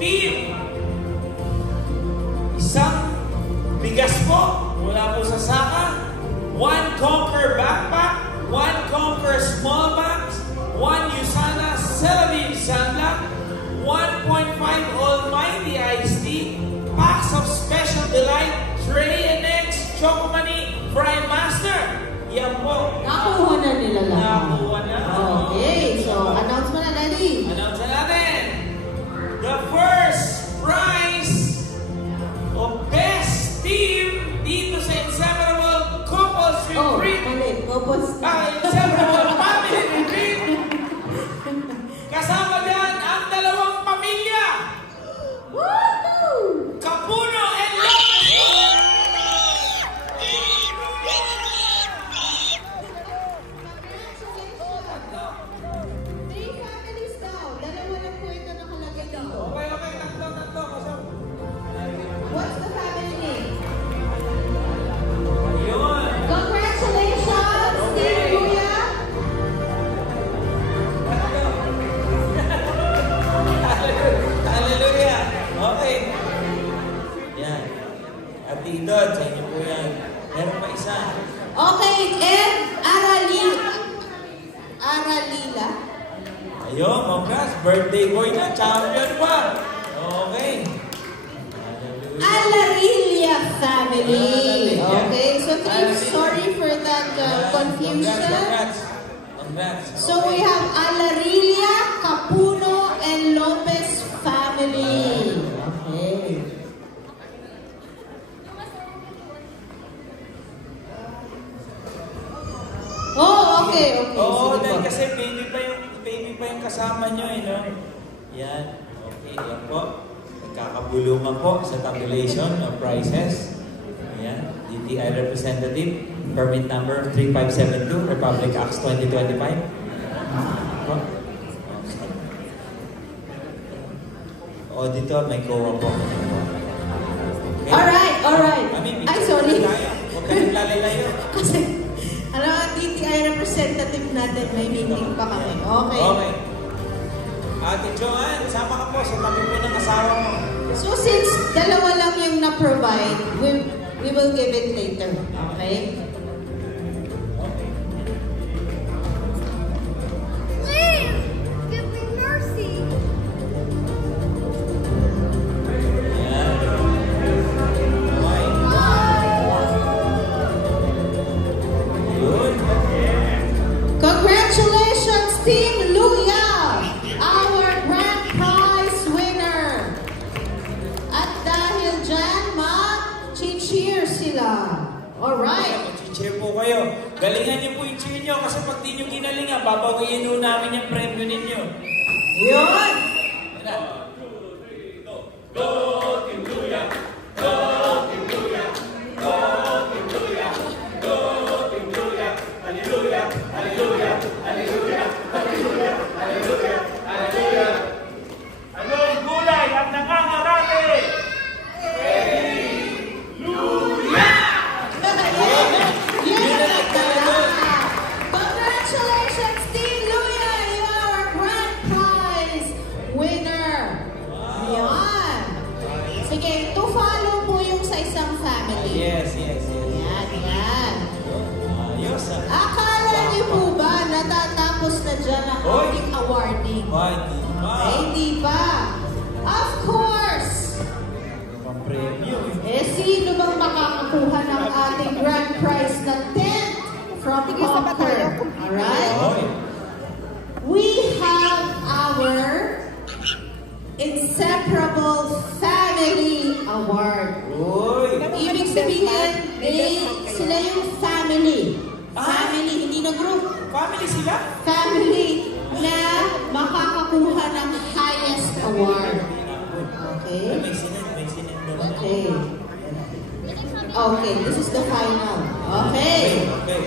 Team, isang bigas po mula po sa Saka, 1 Conquer backpack, 1 Conquer small bags, 1 Usana Celavive Sunlock, 1.5 Almighty Iced Tea, packs of Special Delight, Tray and Eggs, Chocomani, Prime Master. Yan po. Nakuha na nila lang. Nakuha na. Okay, so announce mo na, Daddy. Announce na natin. The first prize of Best Team dito sa Inseparable Couples Retreat. Mali. Couples. Inseparable Family Retreat. Kasama dyan ang dalawang pamilya. Woohoo! Capuno and Lopez. What's the family name? Ayun. Congratulations, Team Kuya! Hallelujah. Okay. Yan. At dito, sa inyo po yan. Meron pa isa. Okay, and Aralila. Ayun, congrats. Birthday boy na. Champion pa. Okay. Alarilia family. Alarilia. Okay, so team, Alarilia. sorry for that confusion. Congrats. So we have Alarilia, Capuno, and Lopez family. Okay. Oh, okay. Oo, Sige dahil po. kasi baby pa yung kasama nyo, no? Yan. Okay, yan po. Nagkakabulungan po sa tabulation of prizes. Yan. DTI representative, permit number 3572, Republic Acts 2025. Po. Auditor, may COA po. Okay. Alright. Ay, sorry. Huwag ka naglalalayo. Kasi, alam ang DTI representative natin, may meeting pa kami. Okay. Okay. Ate Joanne, sama ka po sa tabi po ng asawa mo. So since dalawa lang yung na-provide, we will give it later. Okay? Please, give me mercy. Yan. Okay. Yun. Congratulations, Team Luya! Our grand prize winner! At dahil dyan, mag-cheer sila. Alright. Mag-cheer po kayo. Galingan niyo po yung cheer niyo kasi pag di niyo ginalingan, babawiin nyo namin yung premyo ninyo. Yun! Anong gulay ang nangangarami? Congratulations, Team Luya! You are our grand prize winner! Yan! Sige, to follow po yung sa isang family. Yes. Yan. Ayos ah. Akala niyo po ba natatapos na dyan ang Hoy! ating awarding? Hindi pa. Of course! Pang-premyo eh. Sino bang makakakuha ng ating grand prize na tent from Conquer? Alright? Hoy. We have our Inseparable Family Award. Uy. Ibig sabihin, sila yung family. Family, hindi na group. Family sila? Family na makakakuha ng highest award. Okay? May sinend doon. Okay. Okay, this is the final. Okay. Okay.